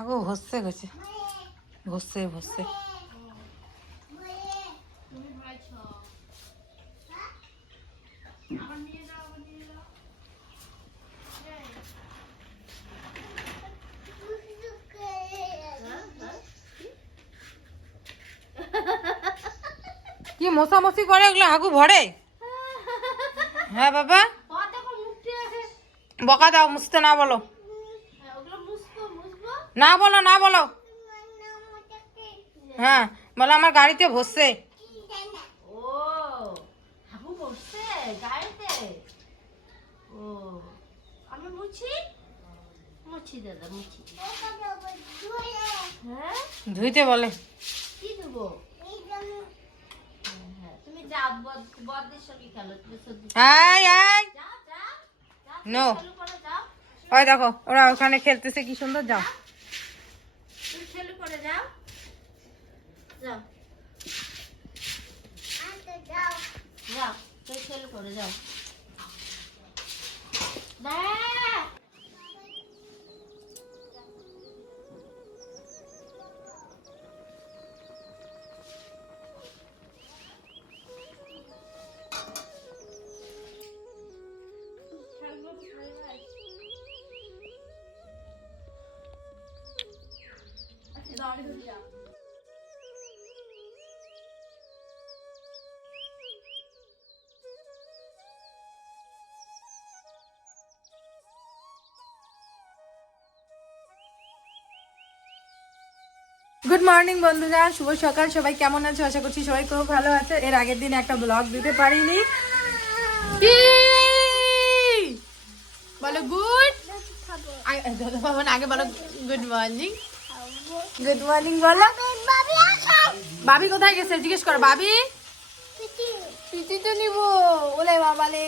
আগো ভসছে গেছে। ভসছে ভসছে কি মশামশি করে ওগুলো আগু ভরে হ্যাঁ বাবা। বকা দাও মুছতে না বলো। না বলো না বলো। হ্যাঁ বলো আমার গাড়িতে বসছে। হ্যাঁ? ধুইতে বলে। কি হ্যাঁ, তুমি যাও বদের সঙ্গে খেলো আয় আয় যাও যাও যাও নো। ওই দেখো ওরা ওখানে খেলতেছে কি সুন্দর যাও। তুমি চালু করে যাও। যাও। যাও তুমি চালু করে যাও। গুড মর্নিং বন্ধুরা। শুভ সকাল। সবাই কেমন আছো? আশা করছি সবাই খুব ভালো আছে। এর আগের দিন একটা ব্লগ দিতে পারিনি। বলো গুড আগে বলো গুড মর্নিং গুড মর্নিং বলো। বাবি কোথায় গেছে? জিজ্ঞেস করো, বাবি। পিটি তো নিব। ওলে বাবালে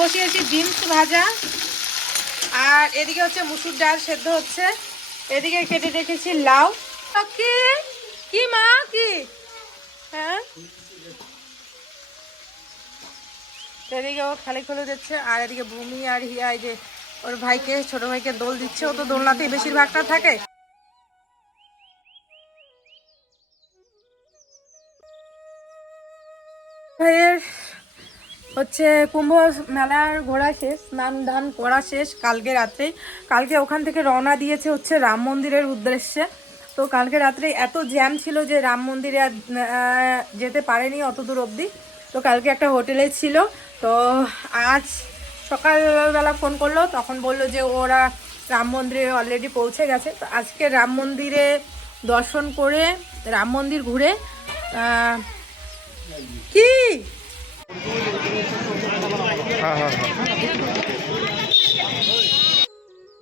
বসিয়েছি বিনস ভাজা। আর এদিকে হচ্ছে মুসুর ডাল সেদ্ধ হচ্ছে। এদিকে কেটে রেখেছি লাউ। কি? কি মা? কি? হ্যাঁ? এদিকে ও খালি খুলে দিচ্ছে আর এদিকে ভূমি আর হিয়া যে ওর ভাইকে ছোট ভাইকে দোল দিচ্ছে ও তো দোলনাতেই বেশিরভাগটা থাকে। ভাইয়ের হচ্ছে কুম্ভ মেলার ঘোরা শেষ, স্নান দান করা শেষ কালকে রাত্রে। কালকে ওখান থেকে রওনা দিয়েছে হচ্ছে রাম মন্দিরের উদ্দেশ্যে। তো কালকে রাত্রে এত জ্যাম ছিল যে রাম মন্দিরে আর যেতে পারেনি অত দূর অবধি। তো কালকে একটা হোটেলে ছিল। তো আজ সকালবেলা ফোন করল, তখন বলল যে ওরা রাম মন্দিরে অলরেডি পৌঁছে গেছে। তো আজকে রাম মন্দিরে দর্শন করে, রাম মন্দির ঘুরে কি?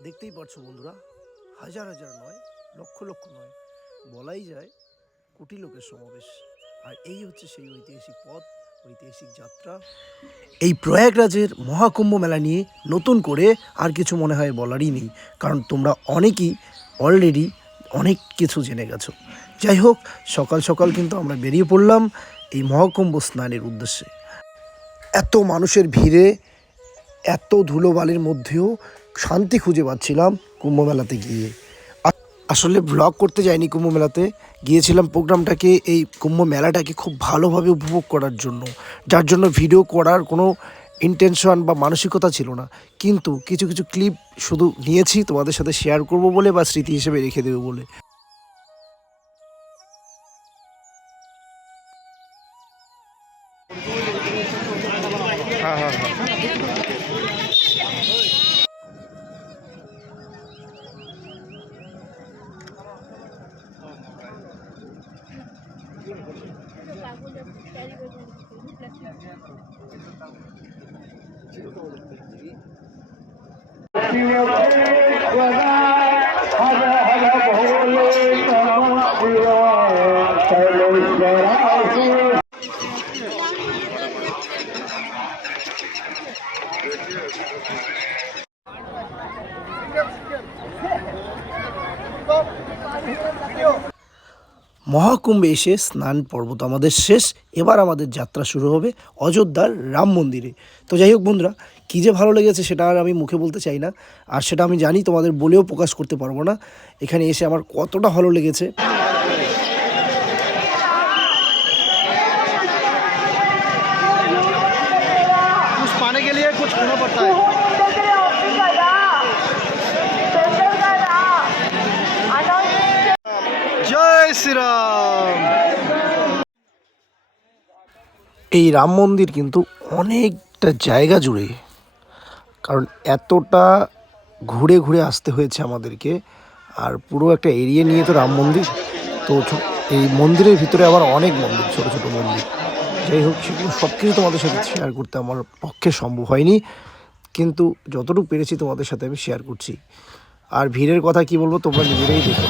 দেখতেই পারছ বন্ধুরা, হাজার হাজার নয়, লক্ষ লক্ষ নয়, বলাই যায় কোটি লোকের সমাবেশ। আর এই হচ্ছে সেই ঐতিহাসিক পথ, ঐতিহাসিক যাত্রা। এই প্রয়াগরাজের মহাকুম্ভ মেলা নিয়ে নতুন করে আর কিছু মনে হয় বলারই নেই, কারণ তোমরা অনেকেই অলরেডি অনেক কিছু জেনে গেছো। যাই হোক, সকাল সকাল কিন্তু আমরা বেরিয়ে পড়লাম এই মহাকুম্ভ স্নানের উদ্দেশ্যে। এত মানুষের ভিড়ে, এত ধুলোবালির মধ্যেও শান্তি খুঁজে পাচ্ছিলাম কুম্ভমেলাতে গিয়ে। আসলে ব্লগ করতে যাইনি কুম্ভ মেলাতে গিয়েছিলাম প্রোগ্রামটাকে, এই কুম্ভ মেলাটাকে খুব ভালোভাবে উপভোগ করার জন্য। যার জন্য ভিডিও করার কোনো ইন্টেনশন বা মানসিকতা ছিল না। কিন্তু কিছু কিছু ক্লিপ শুধু নিয়েছি, তোমাদের সাথে শেয়ার করব বলে বা স্মৃতি হিসেবে রেখে দেবো বলে। মহাকুম্ভে এসে স্নান পর্ব তো আমাদের শেষ। এবার আমাদের যাত্রা শুরু হবে অযোধ্যার রাম মন্দিরে। তো যাই হোক বন্ধুরা, কী যে ভালো লেগেছে সেটা আর আমি মুখে বলতে চাই না। আর সেটা আমি জানি, তোমাদের বলেও প্রকাশ করতে পারব না। এখানে এসে আমার কতটা ভালো লেগেছে। এই রাম মন্দির কিন্তু অনেকটা জায়গা জুড়ে। কারণ এতটা ঘুরে ঘুরে আসতে হয়েছে আমাদেরকে। আর পুরো একটা এরিয়া নিয়ে তো রাম মন্দির। তো এই মন্দিরের ভিতরে আবার অনেক মন্দির, ছোট ছোট মন্দির। যাই হোক, সেগুলো সব কিছু তোমাদের সাথে শেয়ার করতে আমার পক্ষে সম্ভব হয়নি। কিন্তু যতটুকু পেরেছি তোমাদের সাথে আমি শেয়ার করছি। আর ভিড়ের কথা কি বলব, তোমরা নিজেরাই দেখো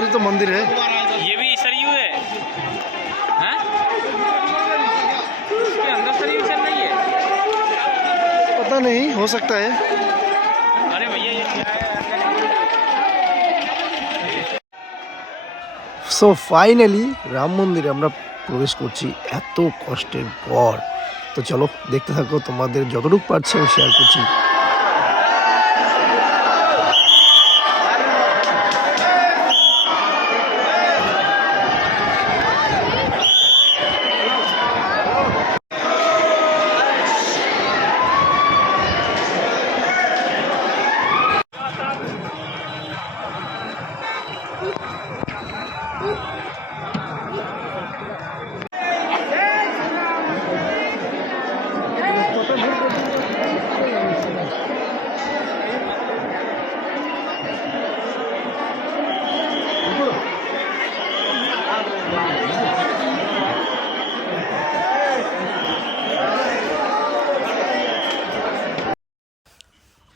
ये उधर ही तो मंदिर है ये भी सरयू है हैं इसके अंदर सरयू चल रही है पता नहीं हो सकता है अरे भैया ये क्या है সো ফাইনালি রাম মন্দিরে আমরা প্রবেশ করছি এত কষ্টের পর তো চলো দেখতে থাকো তোমাদের যতটুকু পারছি আমি শেয়ার করছি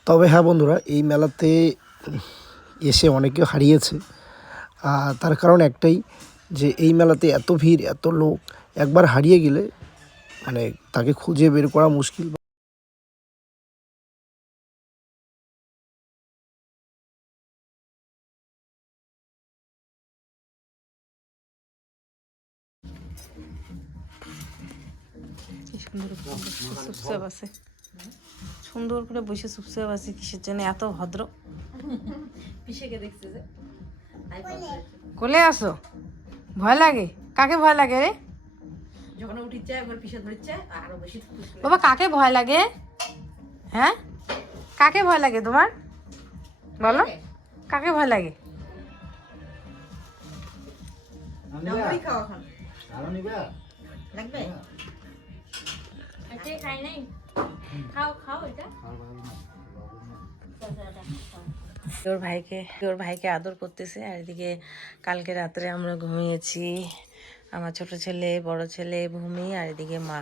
তবে হ্যাঁ বন্ধুরা, এই মেলাতে এসে অনেকে হারিয়েছে। তার কারণ একটাই যে এই মেলাতে এত ভিড়, এত লোক, একবার হারিয়ে গেলে মানে তাকে খুঁজে বের করা মুশকিল। আছে। সুন্দর করে বসে চুপচাপ আছে কিসের জন্য? এত ভদ্র। পিসেকে দেখছে যে। কোলে। আসো। ভয় লাগে? কাকে ভয় লাগে রে? যখন উঠিচ্ছে একবার পিসে ধরছে আরও বেশি বাবা কাকে ভয় লাগে? হ্যাঁ? কাকে ভয় লাগে তোমার? বলো। কাকে? ভয় লাগে? মুড়ি খাও ওর ভাইকে ওর ভাইকে আদর করতেছে আর এদিকে কালকে রাত্রে আমরা ঘুমিয়েছি। আমার ছোট ছেলে বড় ছেলে ভূমি আর এদিকে মা।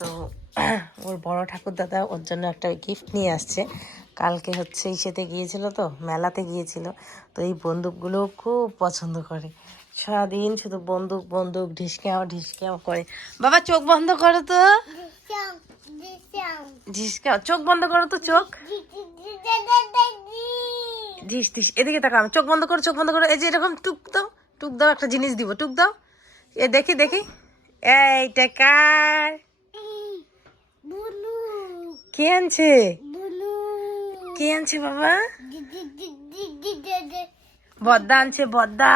তো ওর বড় ঠাকুর দাদা ওর জন্য একটা গিফট নিয়ে আসছে। কালকে হচ্ছে ইসেতে গিয়েছিল তো মেলাতে গিয়েছিল। তো এই বন্দুকগুলো খুব পছন্দ করে। সারাদিন শুধু বন্দুক বন্দুক ঢিসকাও ঢিসকাও করে। বাবা চোখ বন্ধ করো তো। ঢিসকাও চোখ বন্ধ করো তো চোখ ঢিস ঢিস এদিকে তাকাও চোখ বন্ধ করো চোখ বন্ধ করো এই যে এরকম টুক দাও টুক দাও একটা জিনিস দিব টুক দাও এ দেখি দেখি এইটা কার কে আনছে কে আনছে বাবা বদ্দা আনছে বদ্দা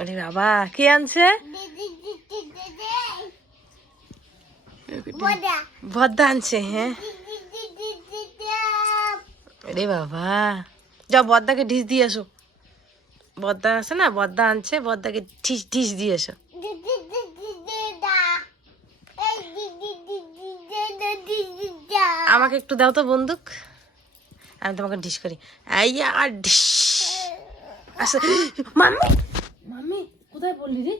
ওরে বাবা কে আনছে? বদ্দা আনছে হ্যাঁ? রে বাবা। যাও বদ্দাকে ঢিস দিয়ে আসো। বদ্দা আছে না? বদ্দা আনছে বদ্দাকে ঢিস ঢিস দিয়ে এসো আমাকে একটু দাও তো বন্দুক। আমি তোমাকে ডিস করি। আইয়া ডিস আচ্ছা মাম্মি। মাম্মি কোথায় বললি রে?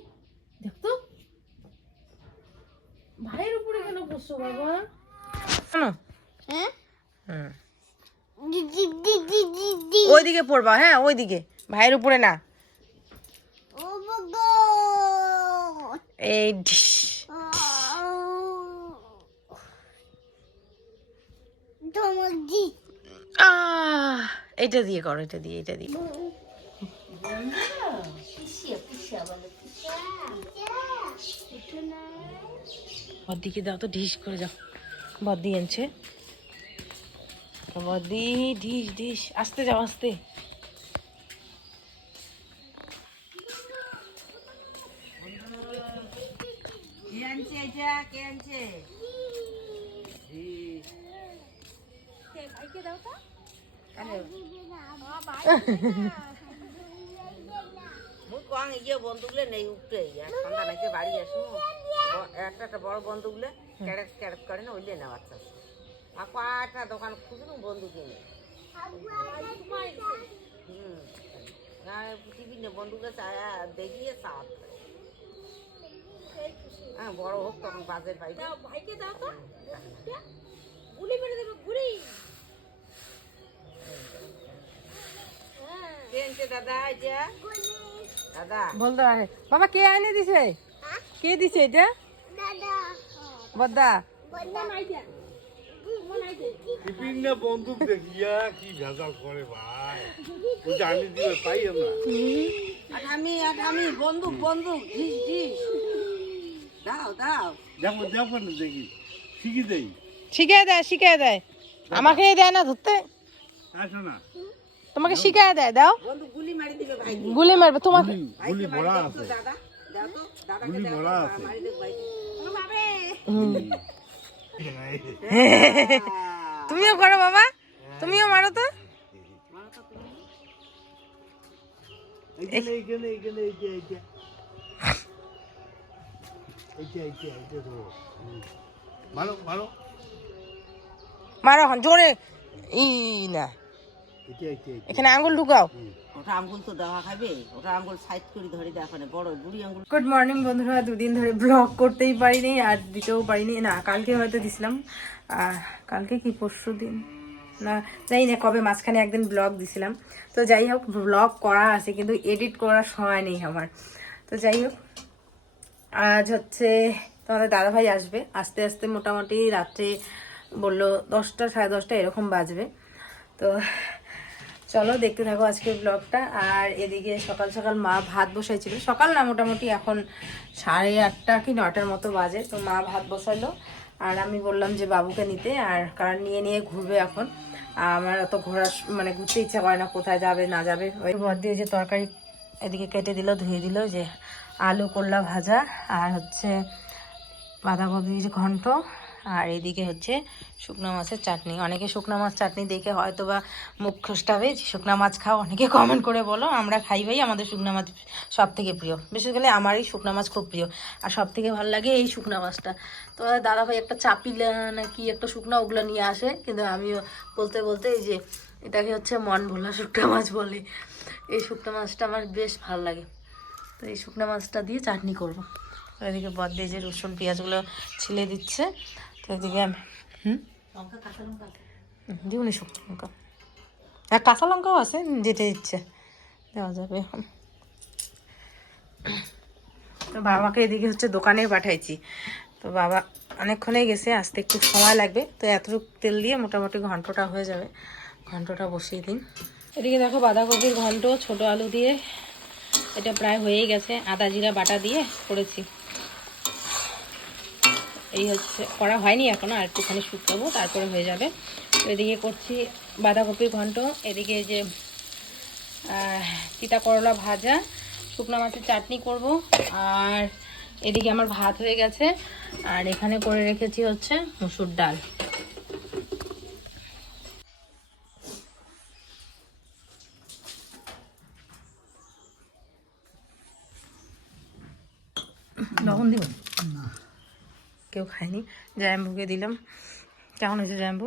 দেখতো ভাইয়ের উপরে কেন বসছো বাবা? কেন? ওইদিকে পড়বা হ্যাঁ ওইদিকে। ভাইয়ের উপরে না। এই ডিস এটা দিয়ে করো, এটা দিয়ে এটা দিয়ে। বদ্দিকে দাও তো, ঢিস করে যাও বদ্দি আনছে বদ্দি, ঢিস ঢিস, আসতে যাও, আসতে। মুই কং ইয়ে বন্ধুগুলো নেই উঠতে। সন্ধ্যা নাইতে বাড়ি আসু। একটা একটা বড় বন্ধুগুলো ক্যারেক ক্যারেক করে না ওইলে নেওয়ার চাষ আর কয়েকটা দোকান খুঁজলুম বন্ধুকে নেই হুম। টিভি নে বন্ধুকে চায়া দেখিয়ে সাত হ্যাঁ বড় হোক তখন বাজের বাইরে ভাইকে দাও তো। গুলি মেরে দেবে গুলি ট্রেনছে দাদা এটা দাদা বলতে পারে বাবা কে দিছে? কে দিছে এটা? বদ্দা। বিভিন্ন বন্দুক দেখিয়া কি ভেজাল করে ভাই? আমি দিবে পাই না আমি আর আমি বন্দুক বন্দুক ঢিস ঢিস। দাও দাও। দেখো দেখো না দেখি। শিখি দেই। দেয় শিখাই দেয়। আমাকে দেয় না ধরতে? আসো না তোমাকে শিখাই দেয় দাও। বন্দুক গুলি মারি দিবে ভাই। গুলি মারবে তোমাকে গুলি গুলি ভরা আছে। দাদা। দাও তো দাদাকে গুলি ভরা আছে। মারি দেবে ভাই তুমিও করো বাবা তুমিও মারো তো। মারো মারো। মারো এখন জোরে। ই না। এখানে আঙ্গুল ঢুকাও। ওটা আঙ্গুল তো দেওয়া খাবে ওটা আঙ্গুল সাইড করে ধরে দেখো বড় বুড়ি আঙ্গুল। গুড মর্নিং বন্ধুরা। দুদিন ধরে ব্লগ করতেই পারিনি আর দিতেও পারিনি। না কালকে হয়তো দিছিলাম। কালকে কি পরশু দিন? না জানি না কবে মাঝখানে একদিন ব্লগ দিছিলাম। তো যাই হোক ব্লগ করা আছে কিন্তু এডিট করার সময় নেই আমার। তো যাই হোক আজ হচ্ছে তোমাদের দাদাভাই আসবে। আস্তে আস্তে মোটামুটি রাত্রে বলল দশটা সাড়ে দশটা এরকম বাজবে। তো চলো, দেখতে থাকো আজকের ব্লগটা আর এদিকে সকাল সকাল মা ভাত বসাইছিল। সকাল না, মোটামুটি এখন সাড়ে আটটা কি নটার মতো বাজে, তো মা ভাত বসাইলো। আর আমি বললাম যে বাবুকে নিতে, আর কারণ নিয়ে নিয়ে ঘুরবে এখন। আমার অত ঘোরা মানে ঘুরতে ইচ্ছা করে না, কোথায় যাবে, না যাবে। ওই ঘর দিয়ে যে তরকারি এদিকে কেটে দিল, ধুয়ে দিল, যে আলু, করলা ভাজা, আর হচ্ছে বাঁধাকপির ঘন্ট আর এদিকে হচ্ছে শুকনো মাছের চাটনি। অনেকে শুকনো মাছ চাটনি দেখে হয়তো বা মুখ খুশটাবে যে, শুকনো মাছ খাও। অনেকে কমেন্ট করে বলো, আমরা খাই ভাই, আমাদের শুকনো মাছ সব থেকে প্রিয়। বিশেষ করে আমারই শুকনো মাছ খুব প্রিয়। আর সব থেকে ভালো লাগে এই শুকনো মাছটা। তো দাদা ভাই একটা চাপিল না কি একটা শুকনো ওগুলো নিয়ে আসে, কিন্তু আমিও বলতে বলতে এই যে এটাকে হচ্ছে মন ভোলা শুকনো মাছ বলে। এই শুকনো মাছটা আমার বেশ ভালো লাগে। তো এই শুকনো মাছটা দিয়ে চাটনি করব। এদিকে বদ দিয়ে যে রসুন, পেঁয়াজগুলো ছিলে দিচ্ছে। এদিকে আমি। হুম? দিবনি শুকনো লঙ্কা। আর কাঁচা লঙ্কাও আছে যেটা ইচ্ছে। দেওয়া যাবে এখন। তো বাবাকে এদিকে হচ্ছে দোকানে পাঠাইছি। তো বাবা অনেকক্ষণেই গেছে আসতে একটু সময় লাগবে। তো এতটুকু তেল দিয়ে মোটামুটি ঘন্টটা হয়ে যাবে। ঘন্টটা বসিয়ে দিন। এদিকে দেখো বাঁধাকপির ঘন্ট ছোট আলু দিয়ে। এটা প্রায় হয়েই গেছে। আদা জিরা বাটা দিয়ে করেছি। এই হচ্ছে, করা হয়নি এখনও, আর একটুখানি শুকাবো, তারপরে হয়ে যাবে। এদিকে করছি বাঁধাকপির ঘন্ট, এদিকে যে তিতা করলা ভাজা, শুকনো মাছের চাটনি করব, আর এদিকে আমার ভাত হয়ে গেছে, আর এখানে করে রেখেছি হচ্ছে মুসুর ডাল। লবণ দিব? কেউ খায়নি। জায়াম্বুকে দিলাম। কেমন হয়েছে জায়াম্বু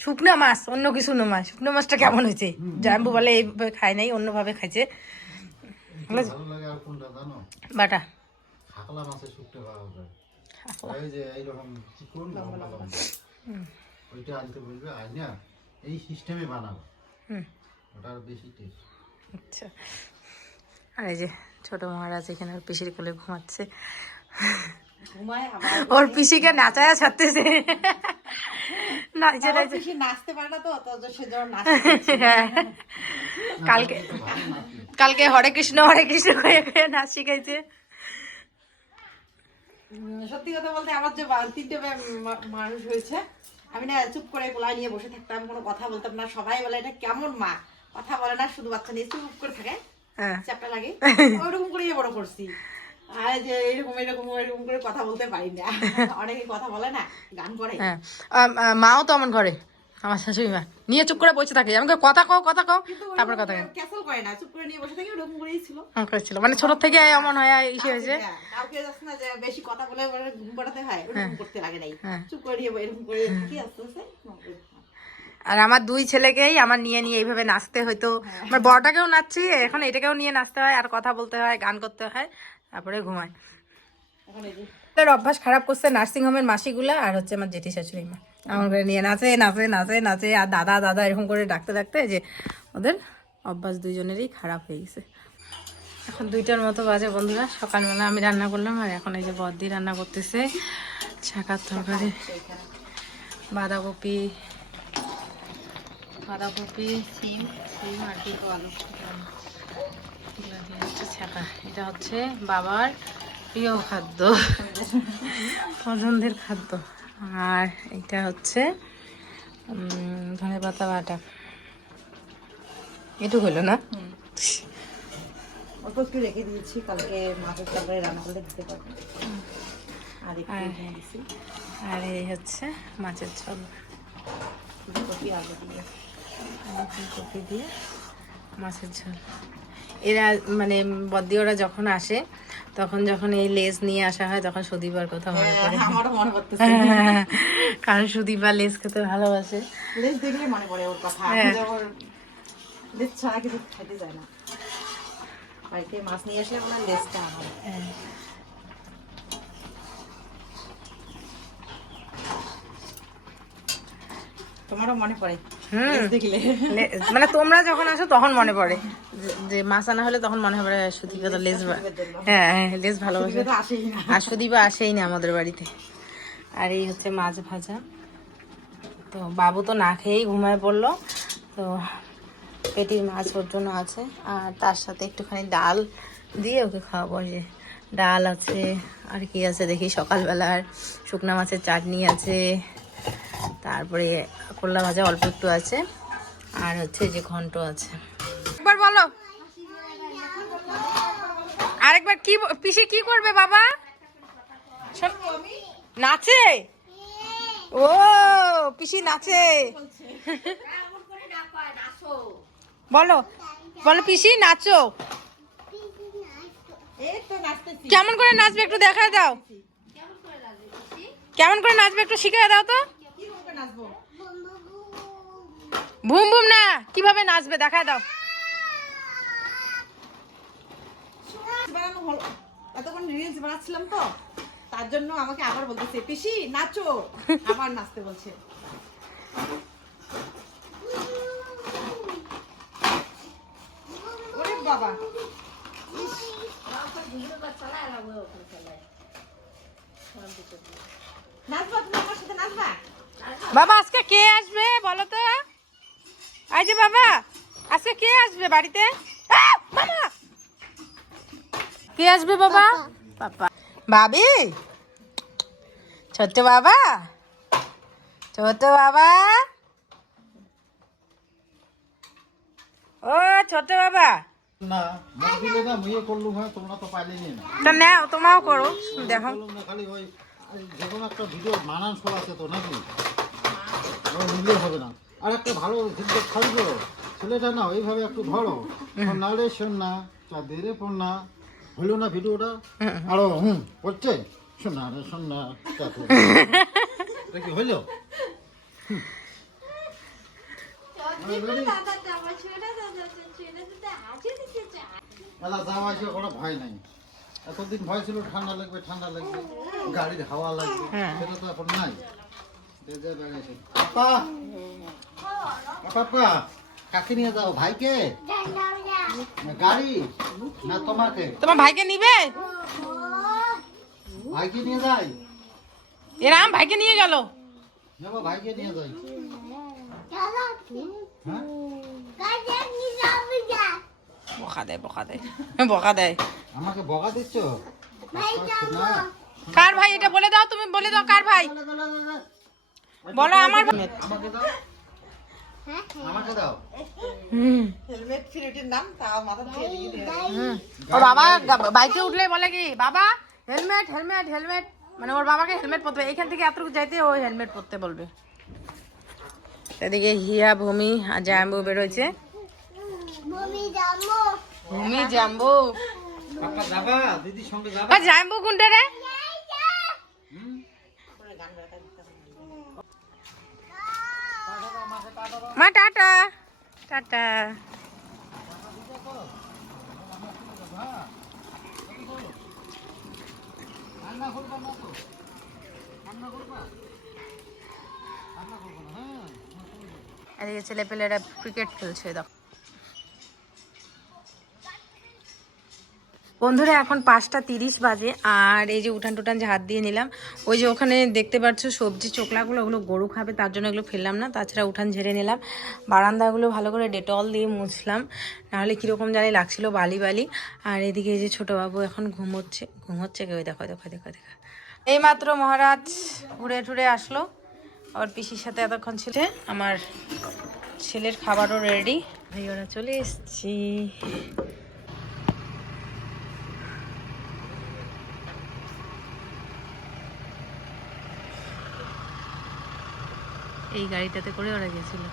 শুকনো মাছ অন্য কিছু না মাছ। শুকনো মাছটা কেমন হয়েছে? জায়াম্বু বলে এইভাবে খায় নাই অন্যভাবে খাইছে। বাটা। হাকলা মাছের শুকতে ভালো যায় এই যে এইরকম চিকন লম্বা লম্বা। ওইটা আনতে বলবে আইনা এই সিস্টেমে বানাবো। হুম। আর বেশি টেস্ট আচ্ছা। আর এই যে ছোট মহারাজ এখানে পিসির কোলে ঘুমাচ্ছে। ওর পিসিকে নাচায়া ছাড়তেছে। নাচে নাচে পিসি নাচতে পারে না তো নাচতে হ্যাঁ। কালকে কালকে হরে কৃষ্ণ হরে কৃষ্ণ করে করে নাচ শিখাইছে। সত্যি কথা বলতে আমার যে তিনটে মানুষ হয়েছে আমি না চুপ করে গোলায় নিয়ে বসে থাকতাম কোনো কথা বলতাম না সবাই বলে এটা কেমন মা? কথা বলে না শুধু বাচ্চা নিয়ে চুপ করে থাকে হ্যাঁ। চ্যাপটা লাগে। ওইরকম করে বড় করছি। করে করে। হ্যাঁ। মাও তো এমন ঘরে আমার শাশুড়ি মা। নিয়ে চুপ করে বসে থাকে। আমি কথা কও কথা কও তারপর কথা কও। করে না চুপ করে নিয়ে বসে থাকি ওরকম করেই ছিল। করেছিল। মানে ছোট থেকে এমন হয় ইসে হয়েছে। হ্যাঁ, কাউকে না যে বেশি কথা বলে ঘুম পাড়াতে হয় ওরকম করতে লাগে নাই। হ্যাঁ। চুপ করে নিয়ে এরকম করে কি আস্তে আস্তে? আর আমার দুই ছেলেকেই আমার নিয়ে নিয়ে এইভাবে নাচতে হয়তো আমার বড়টাকেও নাচছি এখন এটাকেও নিয়ে নাচতে হয় আর কথা বলতে হয় গান করতে হয়। তারপরে ঘুমায় তার অভ্যাস খারাপ করছে নার্সিং হোমের মাসিগুলা আর হচ্ছে আমার জেঠি শাশুড়ি মা। এমন করে নিয়ে নাচে নাচে নাচে নাচে আর দাদা দাদা এরকম করে ডাকতে ডাকতে যে ওদের অভ্যাস দুইজনেরই খারাপ হয়ে গেছে। এখন দুইটার মতো বাজে বন্ধুরা সকালবেলা আমি রান্না করলাম আর এখন এই যে বদ্দি রান্না করতেছে শাকার তরকারি বাঁধাকপি বাঁধাকপি সিম সিম আর কি আলু। দিয়ে হচ্ছে ছাকা এটা হচ্ছে বাবার প্রিয় খাদ্য। পছন্দের খাদ্য। আর এটা হচ্ছে ধনে পাতা বাটা। এটুকু হলো না? অল্প একটু রেখে দিয়েছি কালকে মাছের তরকারি রান্না করলে দিতে পারব। আর একটু এই হচ্ছে মাছের ঝোল। ফুলকপি আলু দিয়ে। ফুলকপি দিয়ে মাছের ঝোল। এরা মানে বদ্দি ওরা যখন আসে তখন যখন এই লেস নিয়ে আসা হয় তখন সুদীপার কথা মনে পড়ে হ্যাঁ, আমারও মনে করতেছে কারণ সুদীপা লেজ খেতে ভালোবাসে। লেজ দেখলে মনে পড়ে ওর কথা। হ্যাঁ। যখন লেজ ছাড়া কিছু খেতে যায় না। বাড়িতে মাছ নিয়ে আসলে আমার লেজটা আমার। হ্যাঁ। তোমারও মনে পড়ে? মানে তোমরা যখন আসো তখন মনে পড়ে। যে- মাছ আনা হলে তখন মনে হবে সুদীপা তো লেজ হ্যাঁ হ্যাঁ লেজ ভালোবাসে। আর সুদীপা আসেই না আমাদের বাড়িতে। আর এই হচ্ছে মাছ ভাজা। তো বাবু তো না খেয়েই ঘুমায় পড়ল। তো পেটির মাছ ওর জন্য আছে। আর তার সাথে একটুখানি ডাল দিয়ে ওকে খাওয়াবো। এই যে ডাল আছে আর কি আছে দেখি সকালবেলার শুকনা মাছের চাটনি আছে। তারপরে করলা ভাজা অল্প একটু আছে। আর হচ্ছে যে ঘন্ট আছে। একবার বলো। আরেকবার কি পিসি কি করবে বাবা? নাচে? ও, পিসি নাচে। বলো। বলো পিসি, নাচো। কেমন করে নাচবে একটু দেখা দাও। কেমন করে নাচবে একটু শিখিয়ে দাও তো। নাচবো? বুম বুম না কীভাবে নাচবে? দেখায় দাও। এতক্ষণ রিলস বানাচ্ছিলাম তো তার জন্য আমাকে আবার বলতেছে পিসি নাচো। আবার নাচতে বলছে। ওরে বাবা। নাচবা তুমি আমার সাথে নাচবা? বাবা আজকে কে আসবে বলো তো? যে বাবা আজকে কে আসবে বাড়িতে? কে আসবে বাবা? পাপা। বাবি ছোট বাবা? ছোট বাবা? ও ছোট বাবা। না না মুয়ে করলু হ্যাঁ তোমরা তো পাইলে না তা নাও তোমাও করো দেখো। খালি যে কোনো একটা ভিডিও মানান সব আছে তো নাকি? নিলে হবে না। আর একটা ভালো ভিডিও থাকবে ছেলেটা না ওইভাবে একটু ধরো। নালে শোন না চাঁদেরে পড় না। হইল না ভিডিওটা আরও হুম পড়ছে শোন না রে শোন না কি হইল ভয় নাই। এতদিন ভয় ছিল ঠান্ডা লাগবে ঠান্ডা লাগবে। গাড়ির হাওয়া লাগবে সেটা তো এখন নাই। যে যে পাপা! পাপা কাকে নিয়ে যাও? ভাইকে? না গাড়ি? না তোমাকে? তোমার ভাইকে নিবে? ভাইকে নিয়ে যাই? এরাম ভাইকে নিয়ে গেল। ভাইকে নিয়ে যাই। হ্যাঁ? বকা দেয় বকা দেয় বকা দেয় আমাকে বকা দিচ্ছ? কার ভাই? এটা বলে দাও তুমি বলে দাও কার ভাই। বলো আমার আমাকে দাও। আমাকে দাও। হুম। হেলমেট ফিরিটির নাম তাও মাথা দিয়ে দিয়ে। ওর বাবা বাইকে উঠলে বলে কি বাবা হেলমেট হেলমেট হেলমেট মানে ওর বাবাকে হেলমেট পরতে হবে। এখান থেকে এতটুকু যাইতে ও হেলমেট পরতে বলবে। এদিকে হিয়া ভূমি আর জাম্বু বেরোচ্ছে। ভূমি জাম্বু। পাপা যাবা। দিদির সঙ্গে যাবা? জাম্বু কোনটা রে। মা টাটা। টাটা। রান্না করবা না তো? রান্না করবা? রান্না করব না হ্যাঁ। এদিকে ছেলে পেলেরা ক্রিকেট খেলছে দেখো। বন্ধুরা, এখন পাঁচটা তিরিশ বাজে আর এই যে উঠান টুটান ঝাড় দিয়ে নিলাম, ওই যে ওখানে দেখতে পাচ্ছ সবজি চোকলাগুলো, ওগুলো গরু খাবে, তার জন্য এগুলো ফেললাম না। তাছাড়া উঠান ঝেড়ে নিলাম। বারান্দাগুলো ভালো করে ডেটল দিয়ে মুছলাম, নাহলে কীরকম জানি লাগছিল বালি বালি। আর এদিকে এই যে ছোটো বাবু এখন ঘুমোচ্ছে। ঘুমোচ্ছে কেউ দেখো দেখো দেখো দেখো। এইমাত্র মহারাজ ঘুরে টুরে আসলো। ওর পিসির সাথে এতক্ষণ ছিল। আমার ছেলের খাবারও রেডি ভাই, ওরা চলে এসছি। এই গাড়িটাতে করে ওরা গেছিল।